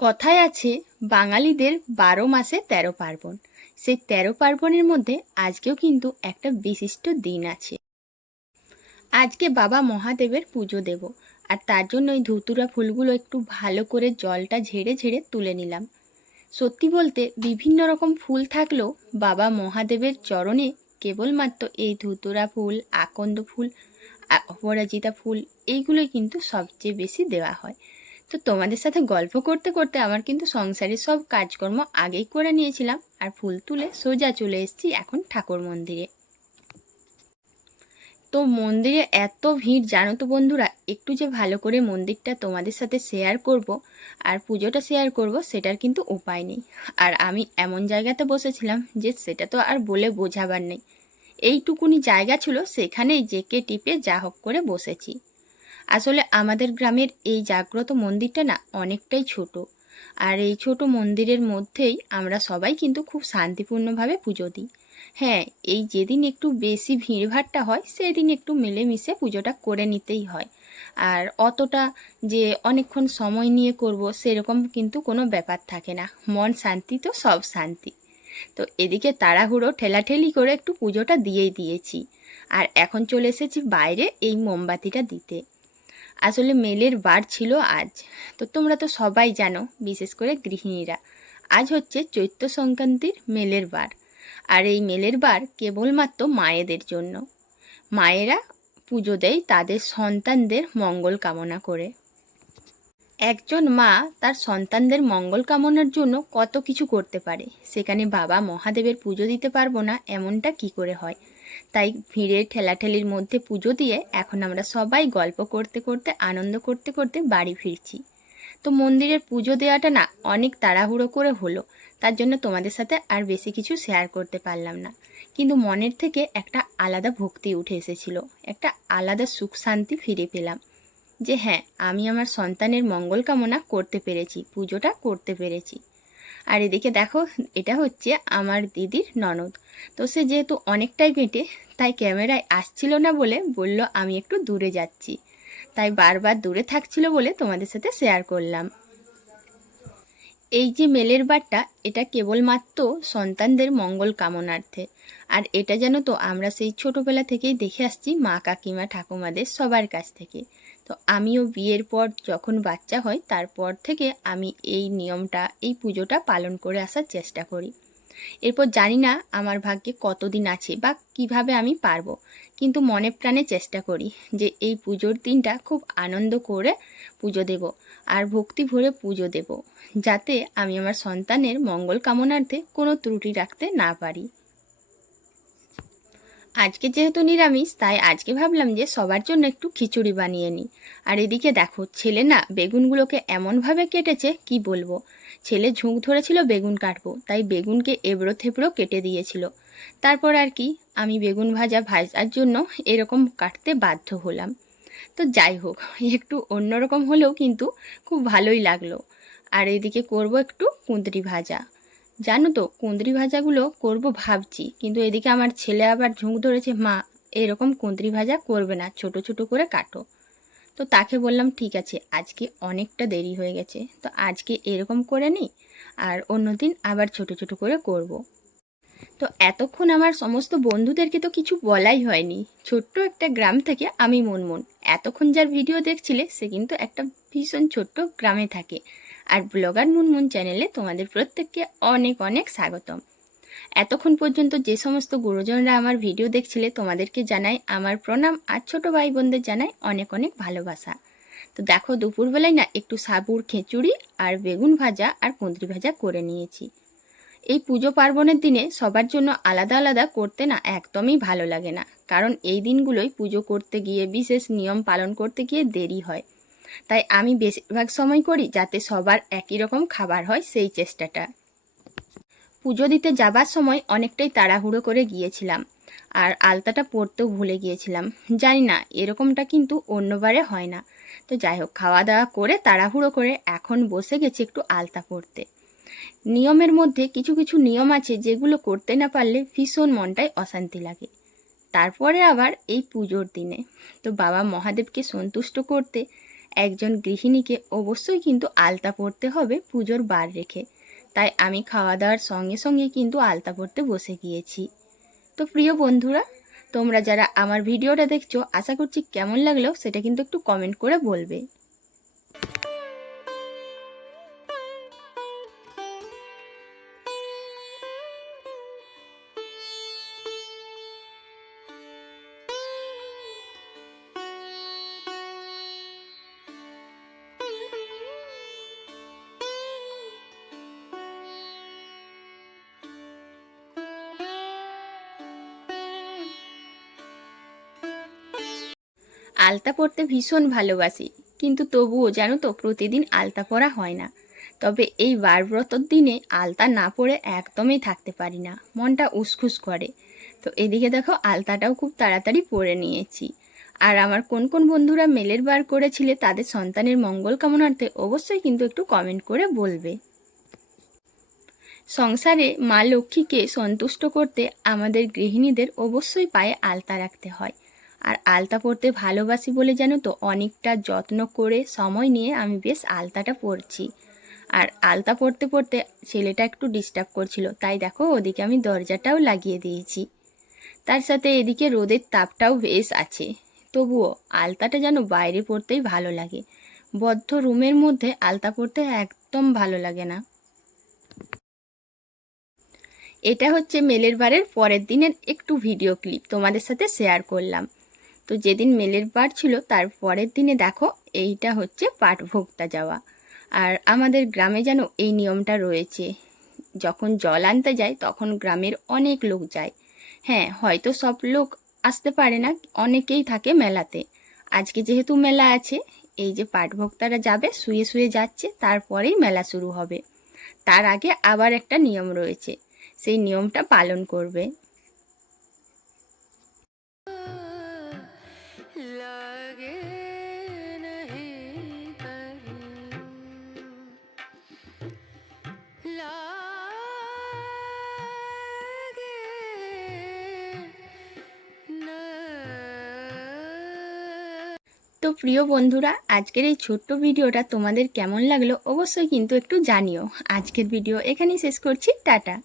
কথায় আছে বাঙালিদের ১২ মাসে ১৩ পার্বণ। সেই ১৩ পার্বণের মধ্যে আজকেও কিন্তু একটা বিশিষ্ট দিন আছে। আজকে বাবা মহাদেবের পুজো দেব, আর তার জন্য ওই ধুতুরা ফুলগুলো একটু ভালো করে জলটা ঝেড়ে ঝেড়ে তুলে নিলাম। সত্যি বলতে বিভিন্ন রকম ফুল থাকলেও বাবা মহাদেবের চরণে কেবলমাত্র এই ধুতুরা ফুল, আকন্দ ফুল, অপরাজিতা ফুল এইগুলোই কিন্তু সবচেয়ে বেশি দেওয়া হয়। তো তোমাদের সাথে গল্প করতে করতে আমার কিন্তু সংসারের সব কাজকর্ম আগেই করে নিয়েছিলাম, আর ফুল তুলে সোজা চলে এসেছি এখন ঠাকুর মন্দিরে। তো মন্দিরে এত ভিড় জানো তো বন্ধুরা, একটু যে ভালো করে মন্দিরটা তোমাদের সাথে শেয়ার করব আর পুজোটা শেয়ার করব সেটার কিন্তু উপায় নেই। আর আমি এমন জায়গাতে বসেছিলাম যে সেটা তো আর বলে বোঝাবার নেই। এইটুকুনি জায়গা ছিল, সেখানেই জেকে টিপে যা হোক করে বসেছি। আসলে আমাদের গ্রামের এই জাগ্রত মন্দিরটা না অনেকটাই ছোট, আর এই ছোট মন্দিরের মধ্যেই আমরা সবাই কিন্তু খুব শান্তিপূর্ণভাবে পুজো দিই। হ্যাঁ, এই যেদিন একটু বেশি ভিড়ভাট্টা হয় সেদিন একটু মিলেমিশে পুজোটা করে নিতেই হয়। আর অতটা যে অনেকক্ষণ সময় নিয়ে করব সেরকম কিন্তু কোনো ব্যাপার থাকে না। মন শান্তি তো সব শান্তি। তো এদিকে তাড়াহুড়ো ঠেলাঠেলি করে একটু পুজোটা দিয়েই দিয়েছি, আর এখন চলে এসেছি বাইরে এই মোমবাতিটা দিতে। আসলে মেলের বার ছিল আজ। তো তোমরা তো সবাই জানো, বিশেষ করে গৃহিণীরা, আজ হচ্ছে চৈত্র সংক্রান্তির মেলের বার। আর এই মেলের বার কেবলমাত্র মায়েদের জন্য। মায়েরা পুজো দেয় তাদের সন্তানদের মঙ্গল কামনা করে। একজন মা তার সন্তানদের মঙ্গল কামনার জন্য কত কিছু করতে পারে, সেখানে বাবা মহাদেবের পুজো দিতে পারবো না এমনটা কি করে হয়। তাই ভিড়ের ঠেলাঠেলির মধ্যে পুজো দিয়ে এখন আমরা সবাই গল্প করতে করতে আনন্দ করতে করতে বাড়ি ফিরছি। তো মন্দিরের পুজো দেওয়াটা না অনেক তাড়াহুড়ো করে হলো, তার জন্য তোমাদের সাথে আর বেশি কিছু শেয়ার করতে পারলাম না। কিন্তু মনের থেকে একটা আলাদা ভক্তি উঠে এসেছিল, একটা আলাদা সুখ শান্তি ফিরে পেলাম যে হ্যাঁ, আমি আমার সন্তানের মঙ্গল কামনা করতে পেরেছি, পুজোটা করতে পেরেছি। আর এদিকে দেখো, এটা হচ্ছে আমার দিদির ননদ। তো সে যেহেতু অনেকটাই পেটে, তাই ক্যামেরায় আসছিল না বলে বলল আমি একটু দূরে যাচ্ছি। তাই বারবার দূরে থাকছিল বলে তোমাদের সাথে শেয়ার করলাম। এই যে মেলের বারটা, এটা কেবলমাত্র সন্তানদের মঙ্গল কামনার্থে। আর এটা জানো তো আমরা সেই ছোটোবেলা থেকেই দেখে আসছি মা কাকিমা ঠাকুমাদের সবার কাছ থেকে। তো আমিও বিয়ের পর যখন বাচ্চা হয় তারপর থেকে আমি এই নিয়মটা, এই পুজোটা পালন করে আসার চেষ্টা করি। এরপর জানি না আমার ভাগ্যে কতদিন আছে বা কিভাবে আমি পারবো, কিন্তু মনে প্রাণে চেষ্টা করি যে এই পুজোর দিনটা খুব আনন্দ করে পুজো দেব, আর ভক্তি ভরে পুজো দেব, যাতে আমি আমার সন্তানের মঙ্গল কামনার্থে কোনো ত্রুটি রাখতে না পারি। আজকে যেহেতু নিরামিষ, তাই আজকে ভাবলাম যে সবার জন্য একটু খিচুড়ি বানিয়ে নিই। আর এদিকে দেখো, ছেলে না বেগুনগুলোকে এমনভাবে কেটেছে কি বলবো। ছেলে ঝুঁক ধরেছিল বেগুন কাটবো, তাই বেগুনকে এবড়ো থেবড়ো কেটে দিয়েছিল। তারপর আর কি, আমি বেগুন ভাজার জন্য এরকম কাটতে বাধ্য হলাম। তো যাই হোক, একটু অন্যরকম হলেও কিন্তু খুব ভালোই লাগলো। আর এদিকে করব একটু কুঁদরি ভাজা। জানো তো, কুঁদরি ভাজাগুলো করব ভাবছি, কিন্তু এদিকে আমার ছেলে আবার ঝুঁক ধরেছে, মা এরকম কুঁদরি ভাজা করবে না, ছোট ছোট করে কাটো। তো তাকে বললাম ঠিক আছে, আজকে অনেকটা দেরি হয়ে গেছে, তো আজকে এরকম করে নিই, আর অন্যদিন আবার ছোট ছোট করে করব। তো এতক্ষণ আমার সমস্ত বন্ধুদেরকে তো কিছু বলাই হয়নি। ছোট্ট একটা গ্রাম থেকে আমি মুনমুন, এতক্ষণ যার ভিডিও দেখছিলে সে কিন্তু একটা ভীষণ ছোট্ট গ্রামে থাকে। আর ব্লগার মুনমুন চ্যানেলে তোমাদের প্রত্যেককে অনেক অনেক স্বাগতম। এতক্ষণ পর্যন্ত যে সমস্ত গুরুজনরা আমার ভিডিও দেখছিলে তোমাদেরকে জানাই আমার প্রণাম, আর ছোট ভাই বোনদের জানাই অনেক অনেক ভালোবাসা। তো দেখো, দুপুরবেলায় না একটু সাবুর খিচুড়ি আর বেগুন ভাজা আর কুঁদরি ভাজা করে নিয়েছি। এই পুজো পার্বণের দিনে সবার জন্য আলাদা আলাদা করতে না একদমই ভালো লাগে না, কারণ এই দিনগুলোই পুজো করতে গিয়ে, বিশেষ নিয়ম পালন করতে গিয়ে দেরি হয়। তাই আমি বেশিরভাগ সময় করি যাতে সবার একই রকম খাবার হয় সেই চেষ্টাটা। পুজো দিতে যাবার সময় অনেকটাই তাড়াহুড়ো করে গিয়েছিলাম, আর আলতাটা পরতেও ভুলে গিয়েছিলাম। জানি না এরকমটা কিন্তু অন্যবারে হয় না। তো যাই হোক, খাওয়া দাওয়া করে তাড়াহুড়ো করে এখন বসে গেছি একটু আলতা পরতে। নিয়মের মধ্যে কিছু কিছু নিয়ম আছে যেগুলো করতে না পারলে ভীষণ মনটায় অশান্তি লাগে। তারপরে আবার এই পুজোর দিনে তো বাবা মহাদেবকে সন্তুষ্ট করতে একজন গৃহিণীকে অবশ্যই কিন্তু আলতা পরতে হবে পুজোর বার রেখে। তাই আমি খাওয়া দাওয়ার সঙ্গে সঙ্গে কিন্তু আলতা পরতে বসে গিয়েছি। তো প্রিয় বন্ধুরা, তোমরা যারা আমার ভিডিওটা দেখছো, আশা করছি কেমন লাগলো সেটা কিন্তু একটু কমেন্ট করে বলবে। আলতা পরতে ভীষণ ভালোবাসি, কিন্তু তবুও জানো তো প্রতিদিন আলতা পরা হয় না। তবে এই বারব্রতর দিনে আলতা না পরে একদমই থাকতে পারি না, মনটা উসখুস করে। তো এদিকে দেখো আলতাটাও খুব তাড়াতাড়ি পরে নিয়েছি। আর আমার কোন কোন বন্ধুরা মেলের বার করেছিলে তাদের সন্তানের মঙ্গল কামনার্থে অবশ্যই কিন্তু একটু কমেন্ট করে বলবে। সংসারে মা লক্ষ্মীকে সন্তুষ্ট করতে আমাদের গৃহিণীদের অবশ্যই পায়ে আলতা রাখতে হয়। আর আলতা পরতে ভালোবাসি বলে জানো তো অনেকটা যত্ন করে সময় নিয়ে আমি বেশ আলতাটা পরছি। আর আলতা পরতে পরতে ছেলেটা একটু ডিস্টার্ব করছিল, তাই দেখো ওদিকে আমি দরজাটাও লাগিয়ে দিয়েছি। তার সাথে এদিকে রোদের তাপটাও বেশ আছে, তবুও আলতাটা যেন বাইরে পরতেই ভালো লাগে। বদ্ধ রুমের মধ্যে আলতা পরতে একদম ভালো লাগে না। এটা হচ্ছে মেলের বারের পরের দিনের একটু ভিডিও ক্লিপ তোমাদের সাথে শেয়ার করলাম। তো যেদিন মেলের বার ছিল তার পরের দিনে দেখো এইটা হচ্ছে পাট ভোক্তা যাওয়া। আর আমাদের গ্রামে যেন এই নিয়মটা রয়েছে, যখন জল আনতে যায় তখন গ্রামের অনেক লোক যায়। হ্যাঁ, হয়তো সব লোক আসতে পারে না, অনেকেই থাকে মেলাতে। আজকে যেহেতু মেলা আছে, এই যে পাট ভোক্তারা যাবে শুয়ে শুয়ে যাচ্ছে, তারপরেই মেলা শুরু হবে। তার আগে আবার একটা নিয়ম রয়েছে, সেই নিয়মটা পালন করবে। তো প্রিয় বন্ধুরা, আজকের এই ছোট্ট ভিডিওটা তোমাদের কেমন লাগলো অবশ্যই কিন্তু একটু জানিও। আজকের ভিডিও এখানেই শেষ করছি, টাটা।